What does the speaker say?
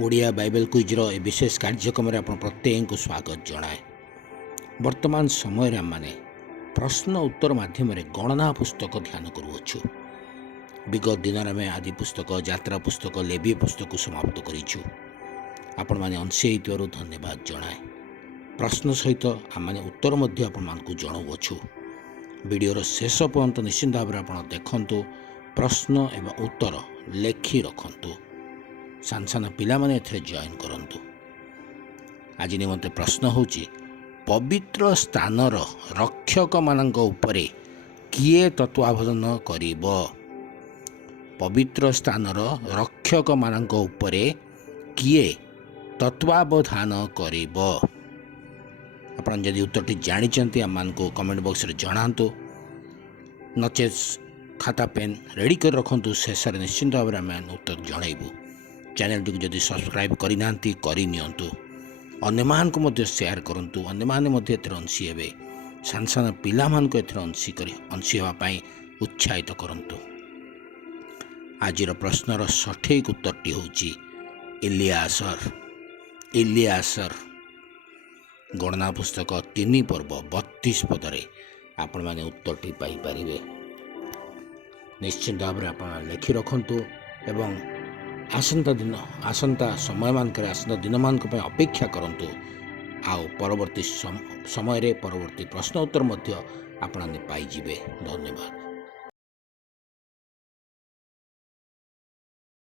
Odia Bible କୁଇଜ୍ର ଏ ବିଶେଷ କାର୍ଯ୍ୟକ୍ରମରେ ଆପଣ ପ୍ରତ୍ୟେକଙ୍କୁ ସ୍ୱାଗତ ଜଣାଏ। ବର୍ତ୍ତମାନ ସମୟରେ ଆମମାନେ ପ୍ରଶ୍ନ ଉତ୍ତର ମାଧ୍ୟମରେ ଗଣନା ପୁସ୍ତକ ଧ୍ୟାନ କରୁଅଛୁ। ବିଗତ ଦିନରେ ଆମେ ଆଦି ପୁସ୍ତକ, ଯାତ୍ରା ପୁସ୍ତକ, ଲେବୀ ପୁସ୍ତକକୁ ସମାପ୍ତ କରିଛୁ। ଆପଣମାନେ ଅଂଶ ହେଇଥିବାରୁ ଧନ୍ୟବାଦ ଜଣାଏ। ପ୍ରଶ୍ନ ସହିତ ଆମମାନେ ଉତ୍ତର ମଧ୍ୟ ଆପଣମାନଙ୍କୁ ଜଣାଉଅଛୁ। ଭିଡ଼ିଓର ଶେଷ ପର୍ଯ୍ୟନ୍ତ ନିଶ୍ଚିନ୍ତ ଭାବରେ ଆପଣ ଦେଖନ୍ତୁ। ପ୍ରଶ୍ନ ଏବଂ ଉତ୍ତର ଲେଖି ରଖନ୍ତୁ। ସାନ ସାନ ପିଲାମାନେ ଏଥିରେ ଜଏନ୍ କରନ୍ତୁ। ଆଜି ନିମନ୍ତେ ପ୍ରଶ୍ନ ହେଉଛି, ପବିତ୍ର ସ୍ଥାନର ରକ୍ଷକମାନଙ୍କ ଉପରେ କିଏ ତତ୍ତ୍ୱାବଧାନ କରିବ? ପବିତ୍ର ସ୍ଥାନର ରକ୍ଷକମାନଙ୍କ ଉପରେ କିଏ ତତ୍ତ୍ୱାବଧାନ କରିବ? ଆପଣ ଯଦି ଉତ୍ତରଟି ଜାଣିଛନ୍ତି ଆମମାନଙ୍କୁ କମେଣ୍ଟ ବକ୍ସରେ ଜଣାନ୍ତୁ। ନଚେତ୍ ଖାତା ପେନ୍ ରେଡ଼ି କରି ରଖନ୍ତୁ। ଶେଷରେ ନିଶ୍ଚିନ୍ତ ଭାବରେ ଆମେ ଉତ୍ତର ଜଣାଇବୁ। ଚ୍ୟାନେଲଟିକୁ ଯଦି ସବସ୍କ୍ରାଇବ୍ କରିନାହାନ୍ତି କରିନିଅନ୍ତୁ। ଅନ୍ୟମାନଙ୍କୁ ମଧ୍ୟ ସେୟାର କରନ୍ତୁ। ଅନ୍ୟମାନେ ମଧ୍ୟ ଏଥିରେ ଅଂଶୀ ହେବେ। ସାନ ସାନ ପିଲାମାନଙ୍କୁ ଏଥିରେ ଅଂଶୀ ହେବା ପାଇଁ ଉତ୍ସାହିତ କରନ୍ତୁ। ଆଜିର ପ୍ରଶ୍ନର ସଠିକ୍ ଉତ୍ତରଟି ହେଉଛି ଇଲିଆସର। ଗଣନା ପୁସ୍ତକ 3 ପର୍ବ 32 ପଦରେ ଆପଣମାନେ ଉତ୍ତରଟି ପାଇପାରିବେ। ନିଶ୍ଚିନ୍ତ ଭାବରେ ଆପଣ ଲେଖି ରଖନ୍ତୁ ଏବଂ ଆସନ୍ତା ଦିନମାନଙ୍କ ପାଇଁ ଅପେକ୍ଷା କରନ୍ତୁ। ଆଉ ପରବର୍ତ୍ତୀ ସମୟରେ ପରବର୍ତ୍ତୀ ପ୍ରଶ୍ନ ଉତ୍ତର ମଧ୍ୟ ଆପଣମାନେ ପାଇଯିବେ। ଧନ୍ୟବାଦ।